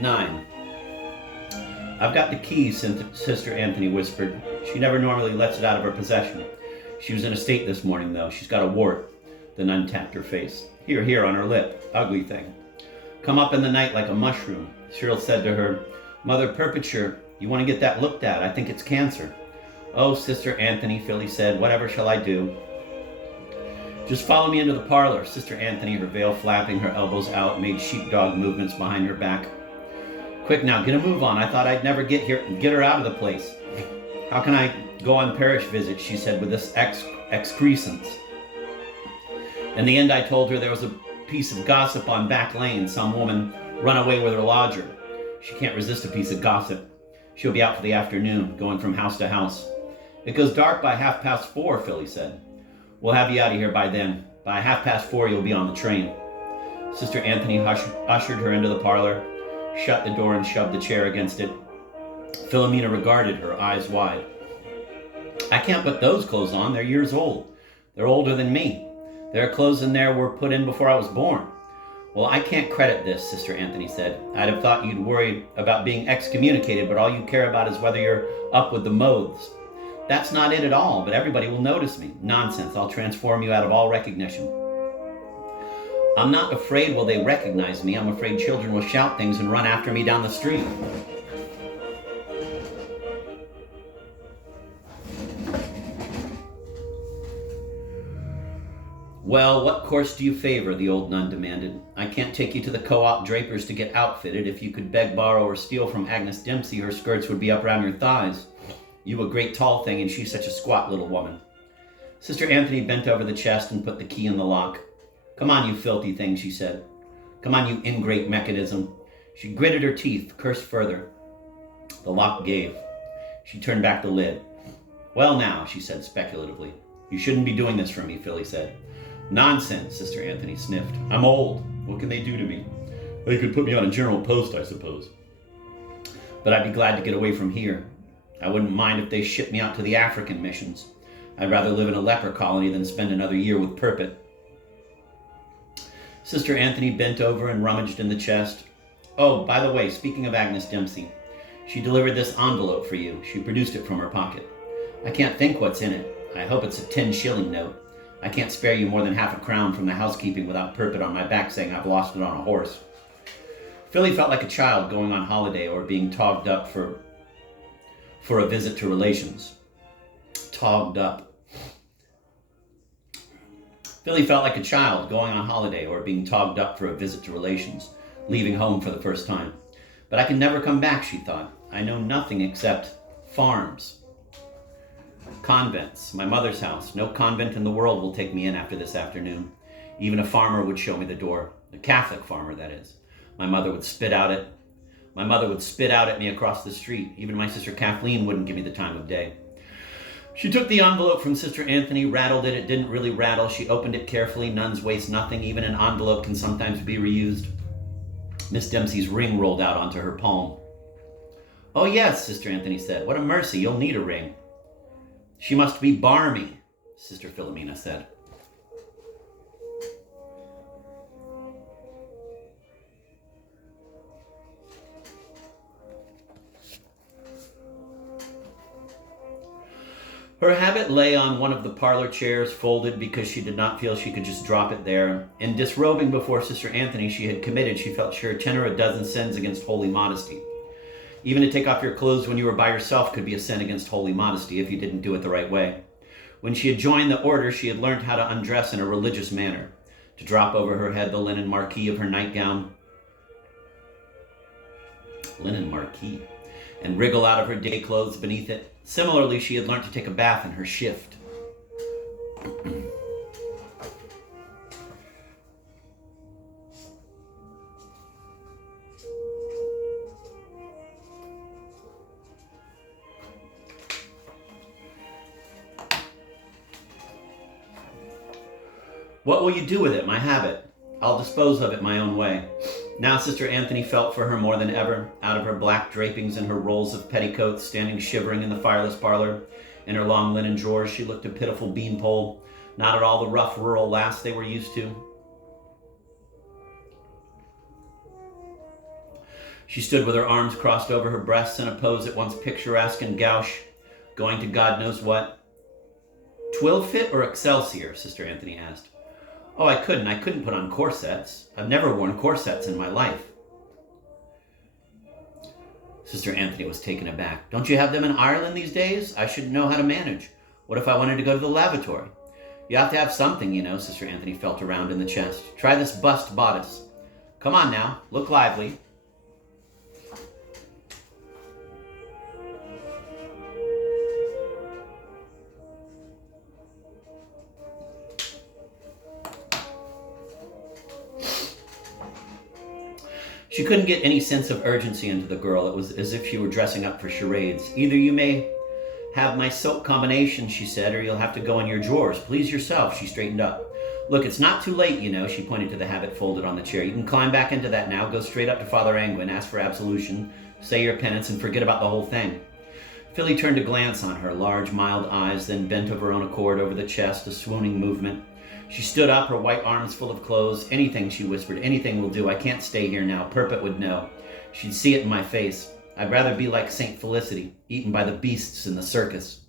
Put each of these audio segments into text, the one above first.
9. I've got the key, Sister Anthony whispered. She never normally lets it out of her possession. She was in a state this morning, though. She's got a wart. The nun tapped her face. Here, on her lip. Ugly thing. Come up in the night like a mushroom. Cyril said to her, Mother Perpetua, you want to get that looked at? I think it's cancer. Oh, Sister Anthony, Philly said, whatever shall I do? Just follow me into the parlor. Sister Anthony, her veil flapping, her elbows out, made sheepdog movements behind her back. Quick now, get a move on. I thought I'd never get her out of the place. How can I go on parish visits, she said with this excrescence. In the end, I told her there was a piece of gossip on Back Lane. Some woman run away with her lodger. She can't resist a piece of gossip. She'll be out for the afternoon, going from house to house. It goes dark by 4:30, Philly said. We'll have you out of here by then. By 4:30, you'll be on the train. Sister Anthony ushered her into the parlor, shut the door and shoved the chair against it. Philomena regarded her, eyes wide. I can't put those clothes on. They're years old. They're older than me. There are clothes in there were put in before I was born. Well, I can't credit this, Sister Anthony said. I'd have thought you'd worry about being excommunicated, but all you care about is whether you're up with the moths. That's not it at all, but everybody will notice me. Nonsense. I'll transform you out of all recognition. I'm not afraid will they recognize me. I'm afraid children will shout things and run after me down the street. Well, what course do you favor? The old nun demanded. I can't take you to the co-op drapers to get outfitted. If you could beg, borrow, or steal from Agnes Dempsey, her skirts would be up around your thighs. You a great tall thing, and she's such a squat little woman. Sister Anthony bent over the chest and put the key in the lock. Come on, you filthy thing, she said. Come on, you ingrate mechanism. She gritted her teeth, cursed further. The lock gave. She turned back the lid. Well now, she said speculatively. You shouldn't be doing this for me, Philly said. Nonsense, Sister Anthony sniffed. I'm old. What can they do to me? They could put me on a general post, I suppose. But I'd be glad to get away from here. I wouldn't mind if they shipped me out to the African missions. I'd rather live in a leper colony than spend another year with Perpet. Sister Anthony bent over and rummaged in the chest. Oh, by the way, speaking of Agnes Dempsey, she delivered this envelope for you. She produced it from her pocket. I can't think what's in it. I hope it's a 10-shilling note. I can't spare you more than half a crown from the housekeeping without Perpet on my back saying I've lost it on a horse. Philly felt like a child going on holiday or being togged up for a visit to relations. Togged up. Philly felt like a child going on holiday or being togged up for a visit to relations, leaving home for the first time. But I can never come back, she thought. I know nothing except farms. Convents, my mother's house. No convent in the world will take me in after this afternoon. Even a farmer would show me the door. A Catholic farmer, that is. My mother would spit out at me across the street. Even my sister Kathleen wouldn't give me the time of day. She took the envelope from Sister Anthony, rattled it. It didn't really rattle. She opened it carefully. Nuns waste nothing. Even an envelope can sometimes be reused. Miss Dempsey's ring rolled out onto her palm. Oh yes, Sister Anthony said. What a mercy. You'll need a ring. She must be barmy, Sister Philomena said. Her habit lay on one of the parlor chairs, folded because she did not feel she could just drop it there. In disrobing before Sister Anthony she had committed, she felt sure 10 or a dozen sins against holy modesty. Even to take off your clothes when you were by yourself could be a sin against holy modesty if you didn't do it the right way. When she had joined the order, she had learned how to undress in a religious manner, to drop over her head the linen marquee of her nightgown, and wriggle out of her day clothes beneath it. Similarly, she had learned to take a bath in her shift. What will you do with it, my habit? I'll dispose of it my own way. Now Sister Anthony felt for her more than ever. Out of her black drapings and her rolls of petticoats, standing shivering in the fireless parlor, in her long linen drawers, she looked a pitiful beanpole, not at all the rough rural lass they were used to. She stood with her arms crossed over her breasts in a pose at once picturesque and gauche, going to God knows what. Twilfit or Excelsior? Sister Anthony asked. Oh, I couldn't put on corsets. I've never worn corsets in my life. Sister Anthony was taken aback. Don't you have them in Ireland these days? I should know how to manage. What if I wanted to go to the lavatory? You have to have something, you know. Sister Anthony felt around in the chest. Try this bust bodice. Come on now, look lively. She couldn't get any sense of urgency into the girl. It was as if she were dressing up for charades. Either you may have my silk combination, she said, or you'll have to go in your drawers. Please yourself. She straightened up. Look, it's not too late, you know. She pointed to the habit folded on the chair. You can climb back into that now. Go straight up to Father Angwin, ask for absolution, say your penance, and forget about the whole thing. Philly turned a glance on her, large, mild eyes, then bent of her own accord over the chest, a swooning movement. She stood up, her white arms full of clothes. Anything, she whispered, anything will do. I can't stay here now. Perpet would know. She'd see it in my face. I'd rather be like St. Felicity, eaten by the beasts in the circus.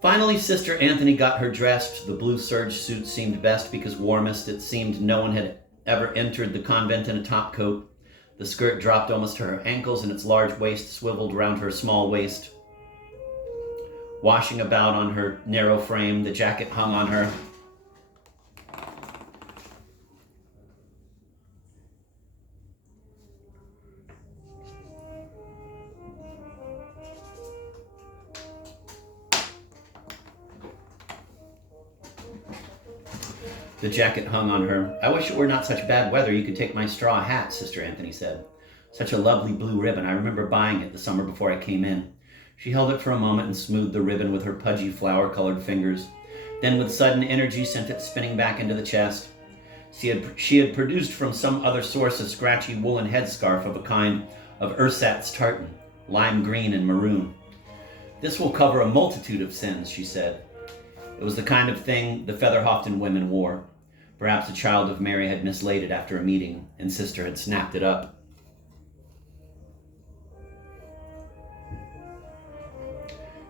Finally, Sister Anthony got her dressed. The blue serge suit seemed best because warmest. It seemed no one had ever entered the convent in a topcoat. The skirt dropped almost to her ankles, and its large waist swiveled around her small waist. Washing about on her narrow frame, the jacket hung on her. The jacket hung on her. I wish it were not such bad weather. You could take my straw hat, Sister Anthony said. Such a lovely blue ribbon. I remember buying it the summer before I came in. She held it for a moment and smoothed the ribbon with her pudgy flower-colored fingers. Then with sudden energy sent it spinning back into the chest. She had produced from some other source a scratchy woolen headscarf of a kind of ersatz tartan, lime green and maroon. This will cover a multitude of sins, she said. It was the kind of thing the Featherhofton women wore. Perhaps a child of Mary had mislaid it after a meeting, and Sister had snapped it up.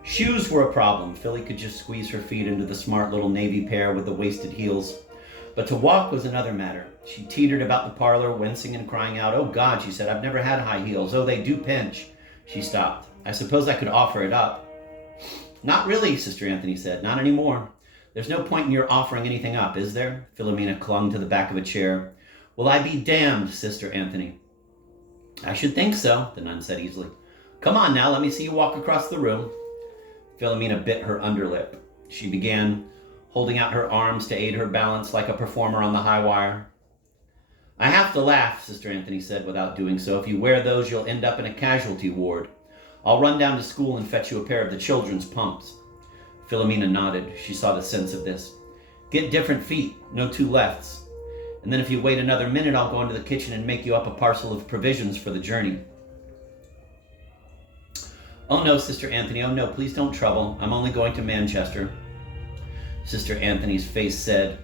Shoes were a problem. Philly could just squeeze her feet into the smart little navy pair with the waisted heels. But to walk was another matter. She teetered about the parlor, wincing and crying out, "Oh God," she said, "I've never had high heels. Oh, they do pinch." She stopped. "I suppose I could offer it up." "Not really," Sister Anthony said. "Not anymore. There's no point in your offering anything up, is there?" Philomena clung to the back of a chair. "Will I be damned, Sister Anthony?" "I should think so," the nun said easily. "Come on now, let me see you walk across the room." Philomena bit her underlip. She began, holding out her arms to aid her balance like a performer on the high wire. "I have to laugh," Sister Anthony said without doing so. "If you wear those, you'll end up in a casualty ward. I'll run down to school and fetch you a pair of the children's pumps." Philomena nodded. She saw the sense of this. "Get different feet, no two lefts. And then if you wait another minute, I'll go into the kitchen and make you up a parcel of provisions for the journey." "Oh no, Sister Anthony, oh no, please don't trouble. I'm only going to Manchester." Sister Anthony's face said,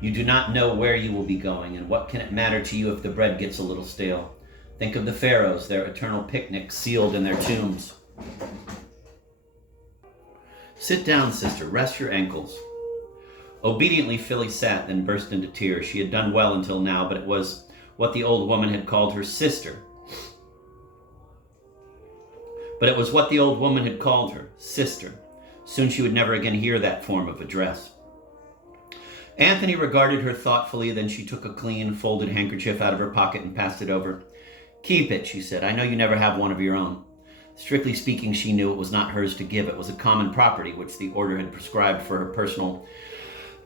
"You do not know where you will be going, and what can it matter to you if the bread gets a little stale? Think of the pharaohs, their eternal picnic sealed in their tombs." "Sit down, sister, rest your ankles." Obediently, Philly sat, then burst into tears. She had done well until now, but it was what the old woman had called her sister. Soon she would never again hear that form of address. Anthony regarded her thoughtfully, then she took a clean, folded handkerchief out of her pocket and passed it over. "Keep it," she said. "I know you never have one of your own." Strictly speaking, she knew it was not hers to give. It was a common property which the order had prescribed for her personal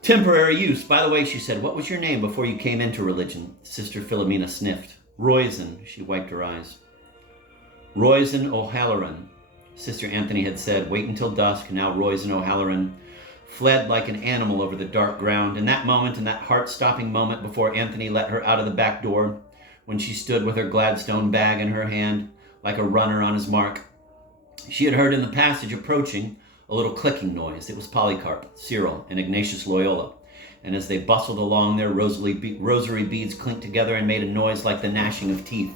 temporary use. "By the way," she said, "what was your name before you came into religion?" Sister Philomena sniffed. "Roisin," she wiped her eyes. "Roisin O'Halloran," Sister Anthony had said. Wait until dusk. Now Roisin O'Halloran fled like an animal over the dark ground. In that moment, in that heart-stopping moment before Anthony let her out of the back door, when she stood with her Gladstone bag in her hand, like a runner on his mark, she had heard in the passage approaching a little clicking noise. It was Polycarp, Cyril, and Ignatius Loyola. and as they bustled along, their rosary beads clinked together and made a noise like the gnashing of teeth.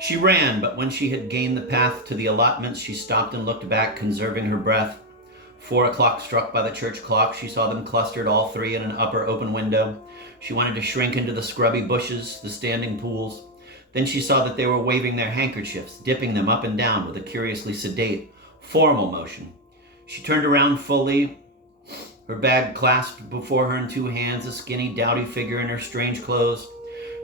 She ran, but when she had gained the path to the allotments, she stopped and looked back, conserving her breath. 4 o'clock struck by the church clock. She saw them clustered, all three, in an upper open window. She wanted to shrink into the scrubby bushes, the standing pools. Then she saw that they were waving their handkerchiefs, dipping them up and down with a curiously sedate, formal motion. She turned around fully, her bag clasped before her in two hands, a skinny, dowdy figure in her strange clothes.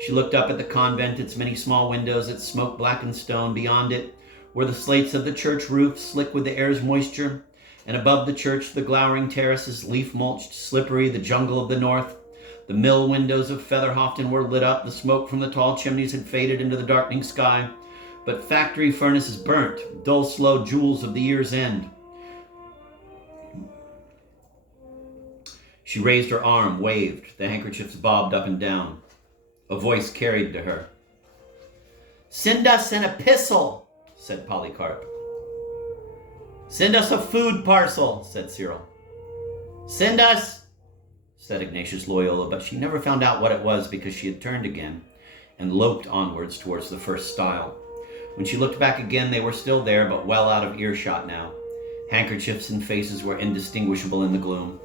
She looked up at the convent, its many small windows, its smoke-blackened stone. Beyond it were the slates of the church roof, slick with the air's moisture, and above the church the glowering terraces, leaf-mulched, slippery, the jungle of the north. The mill windows of Featherhofton were lit up. The smoke from the tall chimneys had faded into the darkening sky, but factory furnaces burnt, dull, slow jewels of the year's end. She raised her arm, waved. The handkerchiefs bobbed up and down. A voice carried to her. "Send us an epistle," said Polycarp. "Send us a food parcel," said Cyril. "Send us," said Ignatius Loyola, but she never found out what it was because she had turned again and loped onwards towards the first stile. When she looked back again, they were still there, but well out of earshot now. Handkerchiefs and faces were indistinguishable in the gloom.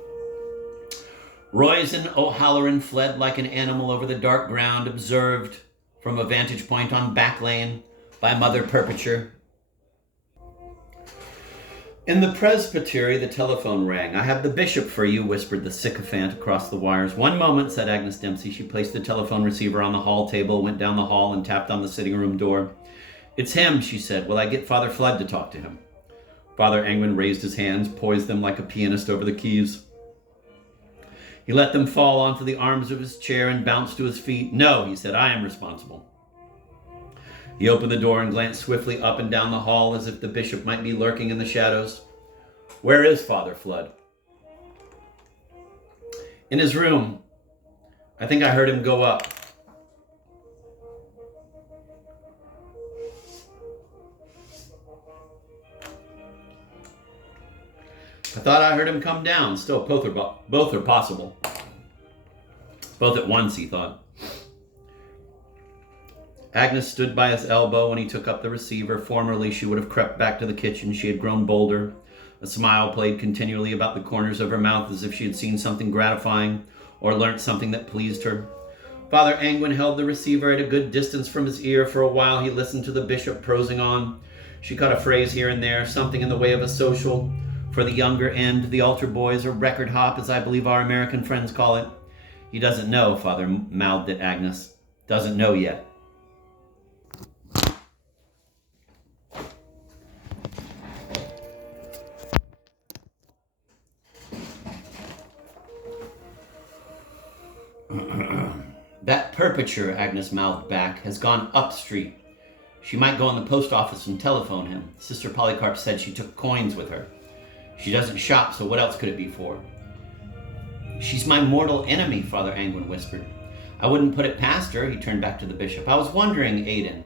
Royce and O'Halloran fled like an animal over the dark ground, observed from a vantage point on Back Lane by Mother Perpeture. In the presbytery, the telephone rang. "I have the bishop for you," whispered the sycophant across the wires. "One moment," said Agnes Dempsey. She placed the telephone receiver on the hall table, went down the hall, and tapped on the sitting room door. "It's him," she said. "Will I get Father Fludd to talk to him?" Father Angwin raised his hands, poised them like a pianist over the keys. He let them fall onto the arms of his chair and bounced to his feet. "No," he said, "I am responsible." He opened the door and glanced swiftly up and down the hall as if the bishop might be lurking in the shadows. "Where is Father Fludd?" "In his room. I think I heard him go up." "I thought I heard him come down. Still, both are possible." Both at once, he thought. Agnes stood by his elbow when he took up the receiver. Formerly, she would have crept back to the kitchen. She had grown bolder. A smile played continually about the corners of her mouth as if she had seen something gratifying or learnt something that pleased her. Father Angwin held the receiver at a good distance from his ear. For a while, he listened to the bishop prosing on. She caught a phrase here and there, something in the way of a social for the younger end, the altar boys, or record hop, as I believe our American friends call it. "He doesn't know," Father mouthed at Agnes. "Doesn't know yet." "That Perpeture," Agnes mouthed back, "has gone up street. She might go in the post office and telephone him. Sister Polycarp said she took coins with her. She doesn't shop, so what else could it be for?" "She's my mortal enemy," Father Angwin whispered. "I wouldn't put it past her." He turned back to the bishop. "I was wondering, Aidan,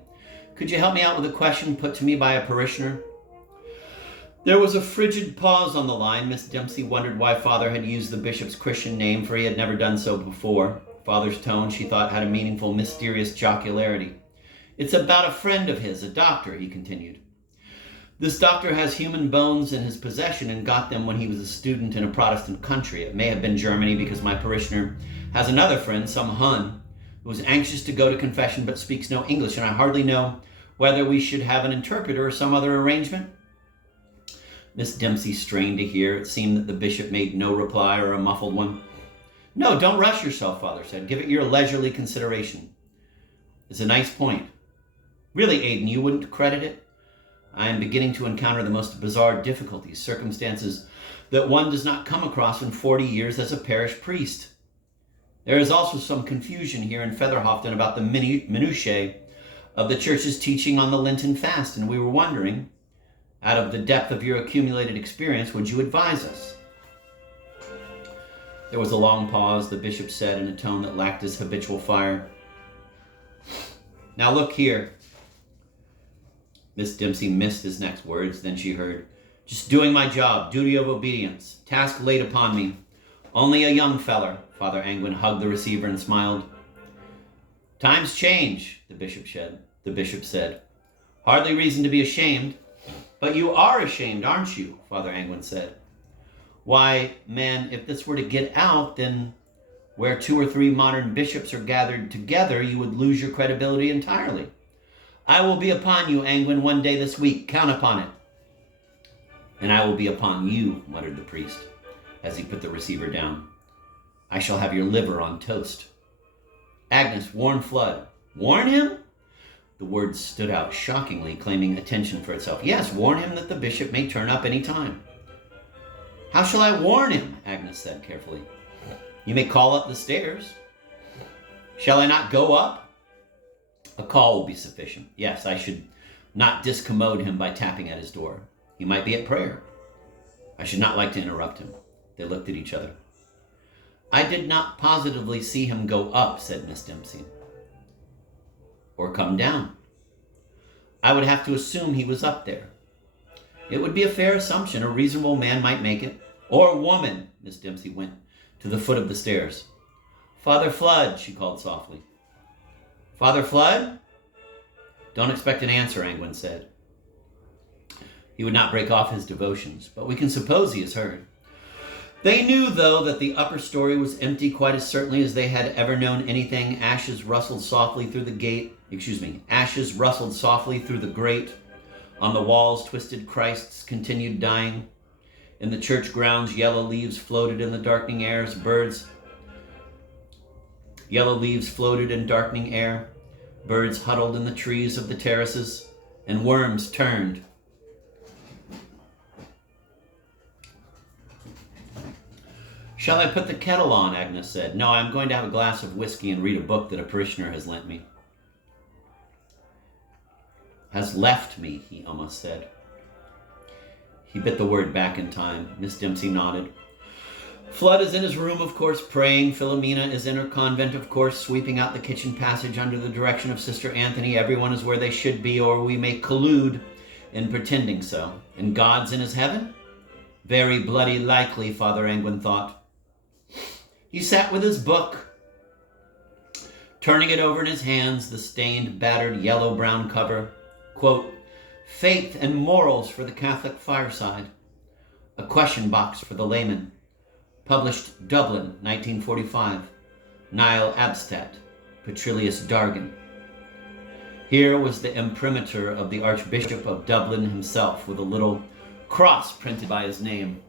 could you help me out with a question put to me by a parishioner?" There was a frigid pause on the line. Miss Dempsey wondered why Father had used the bishop's Christian name, for he had never done so before. Father's tone, she thought, had a meaningful, mysterious jocularity. "It's about a friend of his, a doctor," he continued. "This doctor has human bones in his possession and got them when he was a student in a Protestant country. It may have been Germany, because my parishioner has another friend, some Hun, who is anxious to go to confession but speaks no English, and I hardly know whether we should have an interpreter or some other arrangement." Miss Dempsey strained to hear. It seemed that the bishop made no reply, or a muffled one. "No, don't rush yourself," Father said. "Give it your leisurely consideration. It's a nice point. Really, Aidan, you wouldn't credit it? I am beginning to encounter the most bizarre difficulties, circumstances that one does not come across in 40 years as a parish priest. There is also some confusion here in Featherhofton about the minutiae of the church's teaching on the Lenten fast, and we were wondering, out of the depth of your accumulated experience, would you advise us?" There was a long pause. The bishop said in a tone that lacked his habitual fire, "Now look here." Miss Dempsey missed his next words. Then she heard, "Just doing my job, duty of obedience, task laid upon me. Only a young feller." Father Angwin hugged the receiver and smiled. "Times change," the bishop said. "Hardly reason to be ashamed." "But you are ashamed, aren't you?" Father Angwin said. "Why, man, if this were to get out, then where 2 or 3 modern bishops are gathered together, you would lose your credibility entirely. I will be upon you, Angwin, one day this week. Count upon it." "And I will be upon you," muttered the priest, as he put the receiver down. "I shall have your liver on toast. Agnes, warn Fludd." "Warn him?" The word stood out shockingly, claiming attention for itself. "Yes, warn him that the bishop may turn up any time." "How shall I warn him?" Agnes said carefully. "You may call up the stairs." "Shall I not go up?" "A call will be sufficient. Yes, I should not discommode him by tapping at his door. He might be at prayer. I should not like to interrupt him." They looked at each other. "I did not positively see him go up," said Miss Dempsey. "Or come down. I would have to assume he was up there." "It would be a fair assumption. A reasonable man might make it." "Or woman." Miss Dempsey went to the foot of the stairs. "Father Fludd," she called softly. "Father Fludd?" "Don't expect an answer," Angwin said. "He would not break off his devotions, but we can suppose he has heard." They knew, though, that the upper story was empty quite as certainly as they had ever known anything. Ashes rustled softly through the grate. On the walls, twisted Christs continued dying. In the church grounds, yellow leaves floated in darkening air. Birds huddled in the trees of the terraces, and worms turned. "Shall I put the kettle on?" Agnes said. "No, I'm going to have a glass of whiskey and read a book that a parishioner has lent me." "Has left me," he almost said. He bit the word back in time. Miss Dempsey nodded. "Fludd is in his room, of course, praying. Philomena is in her convent, of course, sweeping out the kitchen passage under the direction of Sister Anthony. Everyone is where they should be, or we may collude in pretending so. And God's in his heaven? Very bloody likely," Father Angwin thought. He sat with his book, turning it over in his hands, the stained, battered, yellow-brown cover. Quote, "Faith and Morals for the Catholic Fireside. A Question Box for the Layman. Published Dublin, 1945. Nihil Abstat. Petrilius Dargan." Here was the imprimatur of the Archbishop of Dublin himself, with a little cross printed by his name.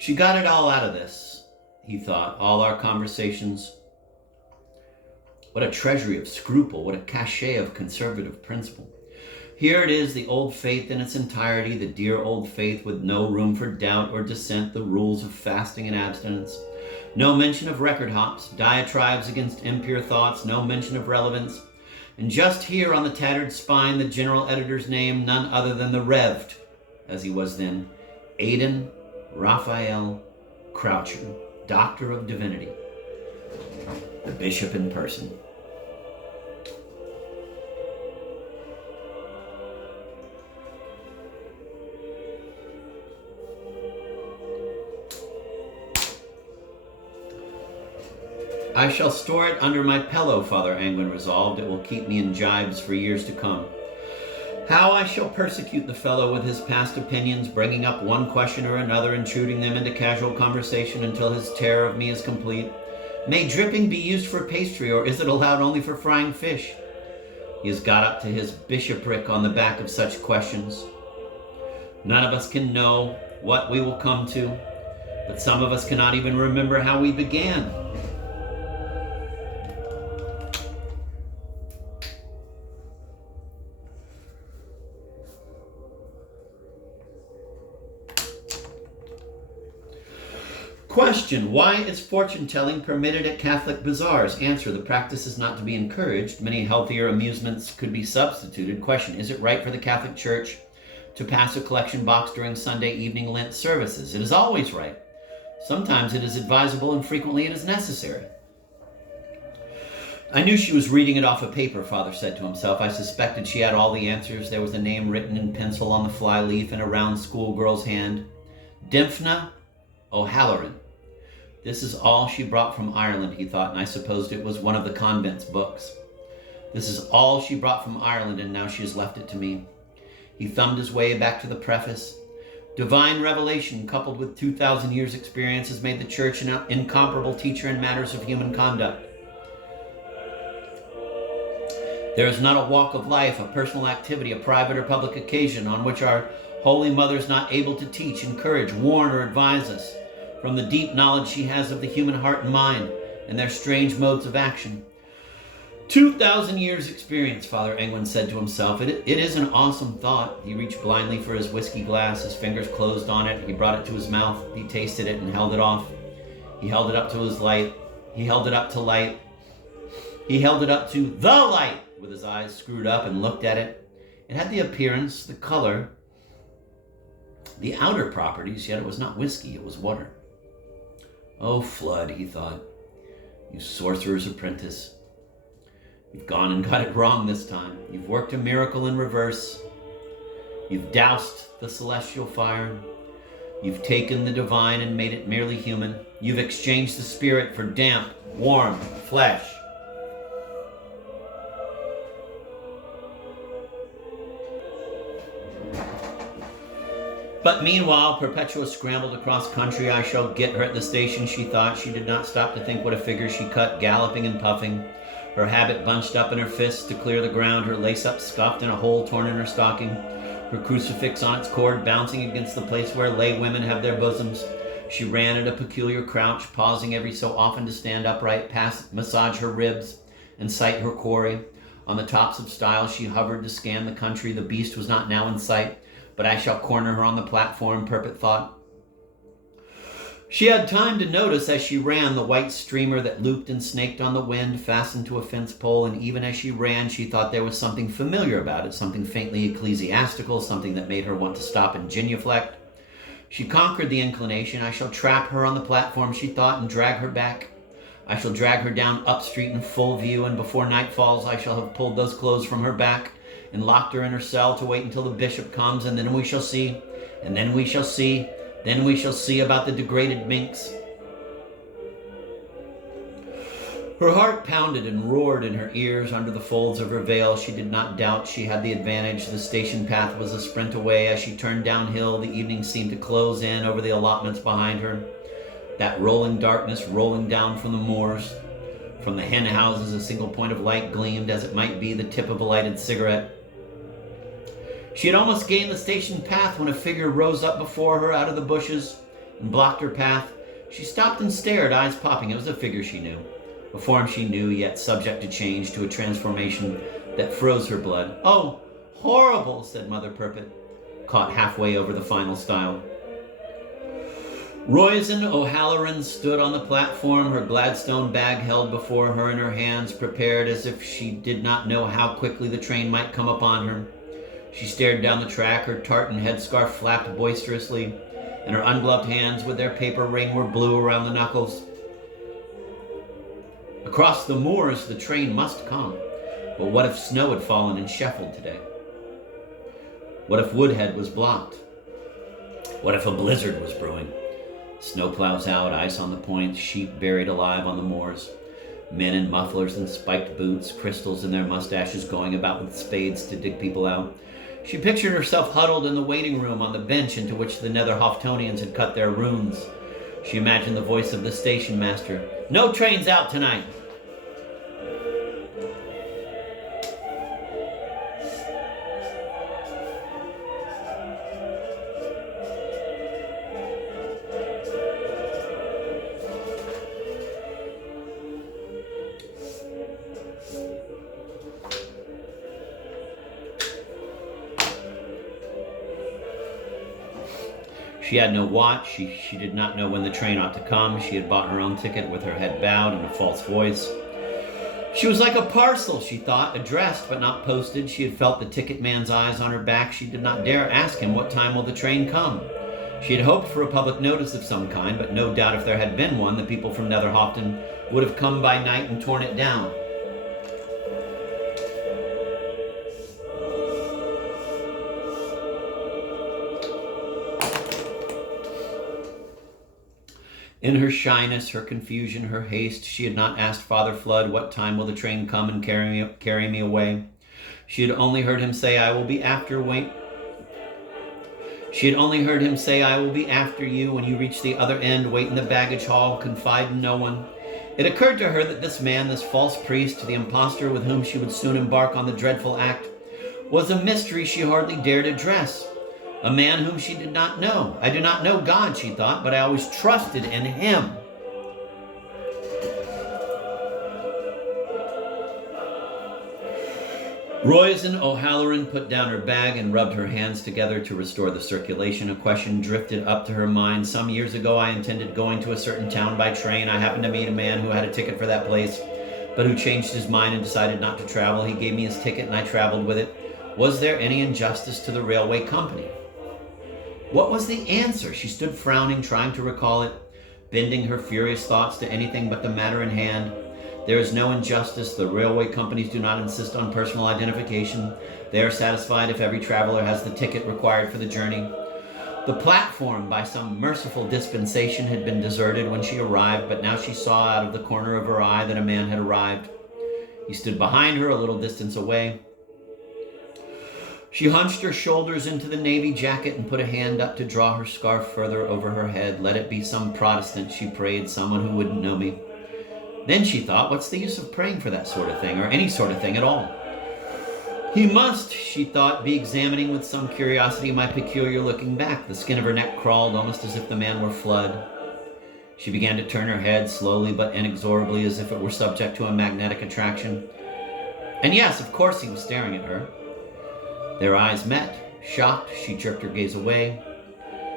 She got it all out of this, he thought, all our conversations. What a treasury of scruple, what a cachet of conservative principle. Here it is, the old faith in its entirety, the dear old faith with no room for doubt or dissent, the rules of fasting and abstinence. No mention of record hops, diatribes against impure thoughts, no mention of relevance. And just here on the tattered spine, the general editor's name, none other than the Rev'd, as he was then, Aidan Raphael Croucher, Doctor of Divinity. The bishop in person. I shall store it under my pillow, Father Angwin resolved. It will keep me in jibes for years to come. How I shall persecute the fellow with his past opinions, bringing up one question or another, intruding them into casual conversation until his terror of me is complete. May dripping be used for pastry, or is it allowed only for frying fish? He has got up to his bishopric on the back of such questions. None of us can know what we will come to, but some of us cannot even remember how we began. Question: why is fortune-telling permitted at Catholic bazaars? Answer: the practice is not to be encouraged. Many healthier amusements could be substituted. Question: is it right for the Catholic Church to pass a collection box during Sunday evening Lent services? It is always right. Sometimes it is advisable and frequently it is necessary. I knew she was reading it off a paper, Father said to himself. I suspected she had all the answers. There was a name written in pencil on the flyleaf in a round schoolgirl's hand. Dymphna O'Halloran. This is all she brought from Ireland, he thought, and I supposed it was one of the convent's books. This is all she brought from Ireland, and now she has left it to me. He thumbed his way back to the preface. Divine revelation, coupled with 2,000 years' experience, has made the Church an incomparable teacher in matters of human conduct. There is not a walk of life, a personal activity, a private or public occasion on which our Holy Mother is not able to teach, encourage, warn, or advise us from the deep knowledge she has of the human heart and mind and their strange modes of action. 2,000 years experience, Father England said to himself. It is an awesome thought. He reached blindly for his whiskey glass. His fingers closed on it. He brought it to his mouth. He tasted it and held it off. He held it up to his light. He held it up to light. He held it up to the light with his eyes screwed up and looked at it. It had the appearance, the color, the outer properties, yet it was not whiskey, it was water. Oh, Fludd, he thought, you sorcerer's apprentice. You've gone and got it wrong this time. You've worked a miracle in reverse. You've doused the celestial fire. You've taken the divine and made it merely human. You've exchanged the spirit for damp, warm flesh. But meanwhile, Perpetua scrambled across country. I shall get her at the station, she thought. She did not stop to think what a figure she cut, galloping and puffing, her habit bunched up in her fists to clear the ground, her lace-up scuffed and a hole torn in her stocking, her crucifix on its cord bouncing against the place where lay women have their bosoms. She ran at a peculiar crouch, pausing every so often to stand upright, massage her ribs, and sight her quarry. On the tops of stiles she hovered to scan the country. The beast was not now in sight, but I shall corner her on the platform, Perpet thought. She had time to notice as she ran the white streamer that looped and snaked on the wind, fastened to a fence pole, and even as she ran, she thought there was something familiar about it, something faintly ecclesiastical, something that made her want to stop and genuflect. She conquered the inclination. I shall trap her on the platform, she thought, and drag her back. I shall drag her down Up Street in full view, and before night falls I shall have pulled those clothes from her back and locked her in her cell to wait until the bishop comes, and then we shall see, and then we shall see, then we shall see about the degraded minx. Her heart pounded and roared in her ears under the folds of her veil. She did not doubt she had the advantage. The station path was a sprint away. As she turned downhill, the evening seemed to close in over the allotments behind her. That rolling darkness rolling down from the moors. From the hen houses, a single point of light gleamed, as it might be the tip of a lighted cigarette. She had almost gained the station path when a figure rose up before her out of the bushes and blocked her path. She stopped and stared, eyes popping. It was a figure she knew, a form she knew, yet subject to change, to a transformation that froze her blood. Oh, horrible, said Mother Perpet, caught halfway over the final stile. Roisin O'Halloran stood on the platform, her Gladstone bag held before her in her hands, prepared as if she did not know how quickly the train might come upon her. She stared down the track, her tartan headscarf flapped boisterously, and her ungloved hands with their paper ring were blue around the knuckles. Across the moors the train must come, but what if snow had fallen in Sheffield today? What if Woodhead was blocked? What if a blizzard was brewing? Snowplows out, ice on the points, sheep buried alive on the moors, men in mufflers and spiked boots, crystals in their mustaches, going about with spades to dig people out. She pictured herself huddled in the waiting room on the bench into which the Netherhoftonians had cut their runes. She imagined the voice of the station master. No trains out tonight. She had no watch. She did not know when the train ought to come. She had bought her own ticket with her head bowed and a false voice. She was like a parcel, she thought, addressed but not posted. She had felt the ticket man's eyes on her back. She did not dare ask him, what time will the train come? She had hoped for a public notice of some kind, but no doubt if there had been one, the people from Netherhofton would have come by night and torn it down. In her shyness, her confusion, her haste, she had not asked Father Fludd, what time will the train come and carry me away? She had only heard him say, I will be after you. When you reach the other end, wait in the baggage hall, confide in no one. It occurred to her that this man, this false priest, the impostor with whom she would soon embark on the dreadful act, was a mystery she hardly dared address. A man whom she did not know. I do not know God, she thought, but I always trusted in him. Roisin O'Halloran put down her bag and rubbed her hands together to restore the circulation. A question drifted up to her mind. Some years ago, I intended going to a certain town by train. I happened to meet a man who had a ticket for that place, but who changed his mind and decided not to travel. He gave me his ticket and I traveled with it. Was there any injustice to the railway company? What was the answer? She stood frowning, trying to recall it, bending her furious thoughts to anything but the matter in hand. There is no injustice. The railway companies do not insist on personal identification. They are satisfied if every traveler has the ticket required for the journey. The platform, by some merciful dispensation, had been deserted when she arrived, but now she saw out of the corner of her eye that a man had arrived. He stood behind her a little distance away. She hunched her shoulders into the navy jacket and put a hand up to draw her scarf further over her head. Let it be some Protestant, she prayed, someone who wouldn't know me. Then she thought, what's the use of praying for that sort of thing, or any sort of thing at all? He must, she thought, be examining with some curiosity my peculiar looking back. The skin of her neck crawled, almost as if the man were Fludd. She began to turn her head slowly but inexorably, as if it were subject to a magnetic attraction. And yes, of course he was staring at her. Their eyes met. Shocked, she jerked her gaze away,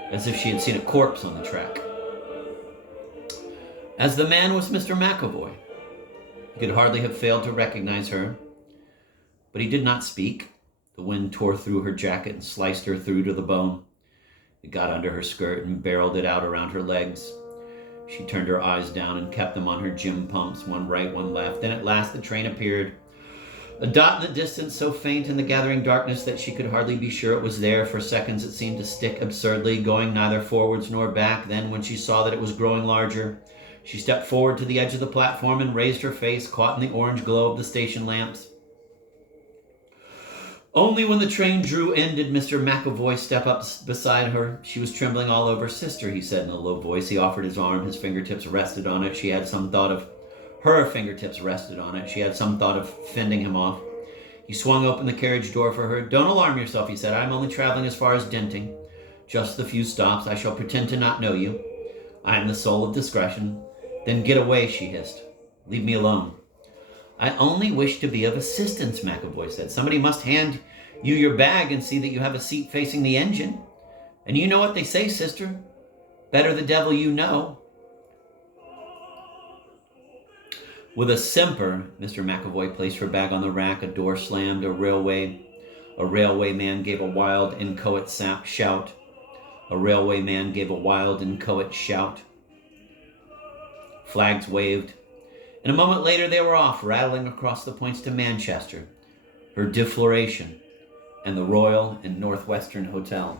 as if she had seen a corpse on the track. As the man was Mr. McAvoy. He could hardly have failed to recognize her, but he did not speak. The wind tore through her jacket and sliced her through to the bone. It got under her skirt and barreled it out around her legs. She turned her eyes down and kept them on her gym pumps, one right, one left. Then at last the train appeared. A dot in the distance, so faint in the gathering darkness that she could hardly be sure it was there. For seconds it seemed to stick absurdly, going neither forwards nor back. Then, when she saw that it was growing larger, she stepped forward to the edge of the platform and raised her face, caught in the orange glow of the station lamps. Only when the train drew in did Mr. McAvoy step up beside her. She was trembling all over. Sister, he said in a low voice. He offered his arm. His fingertips rested on it. Her fingertips rested on it. She had some thought of fending him off. He swung open the carriage door for her. Don't alarm yourself, he said. I'm only traveling as far as Denting. Just the few stops. I shall pretend to not know you. I am the soul of discretion. Then get away, she hissed. Leave me alone. I only wish to be of assistance, McAvoy said. Somebody must hand you your bag and see that you have a seat facing the engine. And you know what they say, sister. Better the devil you know. With a simper, Mr. McAvoy placed her bag on the rack. A door slammed. A railway man gave a wild, inchoate shout. A railway man gave a wild, inchoate shout. Flags waved. And a moment later they were off, rattling across the points to Manchester, her defloration, and the Royal and Northwestern Hotel.